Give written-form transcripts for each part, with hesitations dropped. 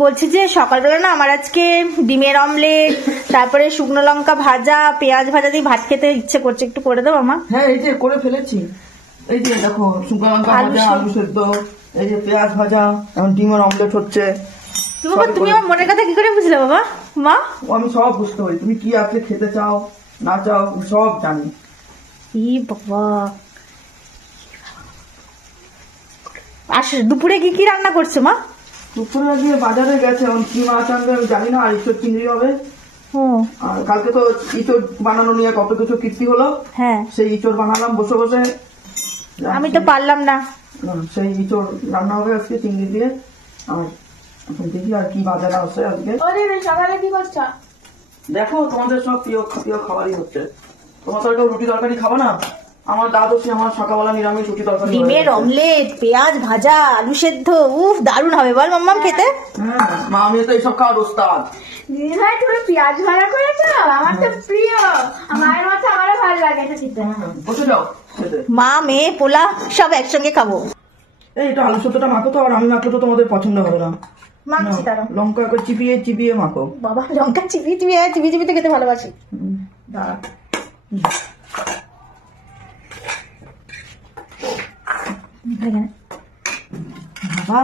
বলছি যে সকালবেলা না আমার আজকে ডিমের অমলেট, তারপরে শুকনো লঙ্কা ভাজা, পেঁয়াজ ভাজা দিয়ে ভাত খেতে ইচ্ছে করছে, একটু করে দেবো মা? হ্যাঁ, এই যে করে ফেলেছি। এই যে দেখো, শুকনো লঙ্কা ভাজা, আলু সেদ্ধ, এই যে পেঁয়াজ ভাজা, এখন ডিমের অমলেট হচ্ছে। তুমি আমার মনের কথা কি করে বুঝলে বাবা? মা, আমি সব বুঝতে পারি, তুমি কি আজকে খেতে চাও না চাও সব জানি। বাবা, দুপুরে কি কি রান্না করছো মা? দুপুরে আজকে বাজারে গেছে, এখন কি মাছ আনবে আমি জানি না, আর ইঁচড় চিংড়ি হবে। আর কালকে তো ইঁচড় বানানো নিয়ে কত কিছু কীর্তি হলো। হ্যাঁ, সেই ইঁচড় বানালাম বসে বসে। আমি তো পারলাম না। সেই ইঁচড় রান্না হবে আজকে চিংড়ি দিয়ে। আর এখন দেখি আর কি বাজারে আসে আজকে। সকালে কি করছো? দেখো, তোমাদের সব প্রিয় প্রিয় খাবারই হচ্ছে। তোমার তো কেউ রুটি তরকারি খাবো না? আমার দাদুসি আমার সকালবেলা নিরামিষ রুটি তরকারি। ডিমের অমলেট, পেঁয়াজ ভাজা, আলু সেদ্ধ, উফ দারুণ হবে বল মাম্মাম খেতে। হ্যাঁ মা, আমি তো এইসব খাওয়ার ওস্তাদ। দিদি ভাই তুমি পেঁয়াজ ভাজা করেছো, আমার তো প্রিয়। মায়ের মাথা আমারও ভালো লাগে এটা খেতে। বসে যাও খেতে। মা মেয়ে পোলা সব একসঙ্গে খাবো। এই এটা আলু সেদ্ধটা মাখো তো, আর আমি মাখলে তো তোমাদের পছন্দ হবে না। মাখছি তারা। লঙ্কা একবার চিপিয়ে চিপিয়ে মাখো। বাবা, লঙ্কা চিবিয়ে চিবিয়ে চিবিয়ে চিবিয়ে খেতে ভালোবাসি। দাঁড়া। বাবা,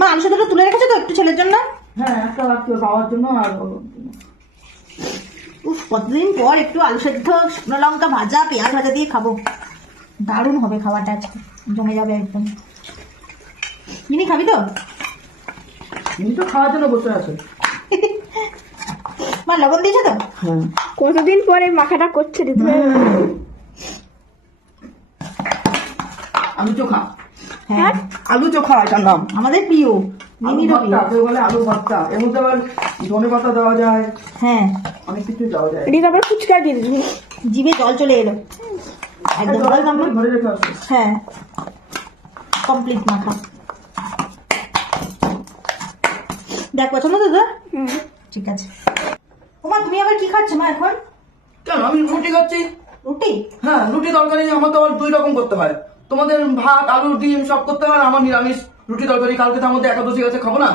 মা আলু সেদ্ধটা তুলে রেখেছো তো একটু ছেলের জন্য? হ্যাঁ, একটা রাখতে বাবার জন্য। আর উফ, কতদিন পর একটু আলু সেদ্ধ, শুকনো লঙ্কা ভাজা, পেঁয়াজ ভাজা দিয়ে খাবো। দারুণ হবে খাবারটা, আজকে জমে যাবে একদম। মিনি খাবি তো? মিনি তো খাওয়ার জন্য বসে আছে। মা লবণ দিয়েছে তো? হ্যাঁ। কতদিন পরে মাখাটা করছে দিদি ভাই। আলু চোখা। হ্যাঁ, আলু চোখা এটার নাম। আমাদের প্রিয়। আলু ভর্তা, কেউ বলে আলু ভর্তা। এর মধ্যে আবার ধনে পাতা দেওয়া যায়। হ্যাঁ, অনেক কিছু দেওয়া যায়। এদিকে আবার ফুচকা দিয়ে দিদি, জিভে জল চলে এলো একদম। ঘরে রেখে আসো। হ্যাঁ, কমপ্লিট মাখা। দেখ পছন্দ তো তোর? ঠিক আছে। ওমা, তুমি আবার কি খাচ্ছ মা এখন? কেন, আমি রুটি খাচ্ছি। রুটি? হ্যাঁ, রুটি তরকারি আমার তো আবার দুই রকম করতে হয়। তোমাদের ভাত আলু ডিম সব করতে হয়, আমার নিরামিষ রুটি তরকারি। কালকে তো আমাদের একাদশী আছে, খাবো না।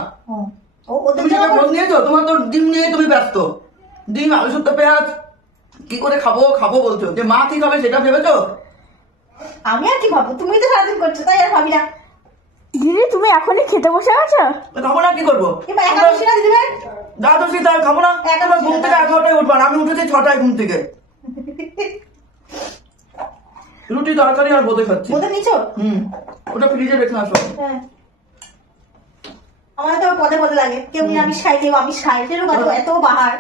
তুমি সেটা খোঁজ নিয়েছো? তোমার তো ডিম নিয়ে তুমি ব্যস্ত। ডিম আলু সেদ্ধ পেঁয়াজ কি করে খাবো খাবো বলছো, যে মা কি খাবে সেটা ভেবেছো? আমি আর কি ভাবো, তুমি তো সারাদিন করছো, তাই আর ভাবি না। দিদি তুমি এখনই খেতে বসে আছো? খাবো না, কি করবো? এবার একাদশী না দিদি ভাই? দ্বাদশী, তাই খাবো না। এবার ঘুম থেকে 11টায় উঠবার, আমি উঠেছি 6টায় ঘুম থেকে। রুটি তরকারি আর বোঁদে খাচ্ছি। বোঁদে নিছো? ওটা ফ্রিজে রেখে আসো। হ্যাঁ, আমাদের তো পদে পদে লাগে, কেউ নিরামিষ খায় কেউ আমিষ খায়, সেরকম এত বাহার।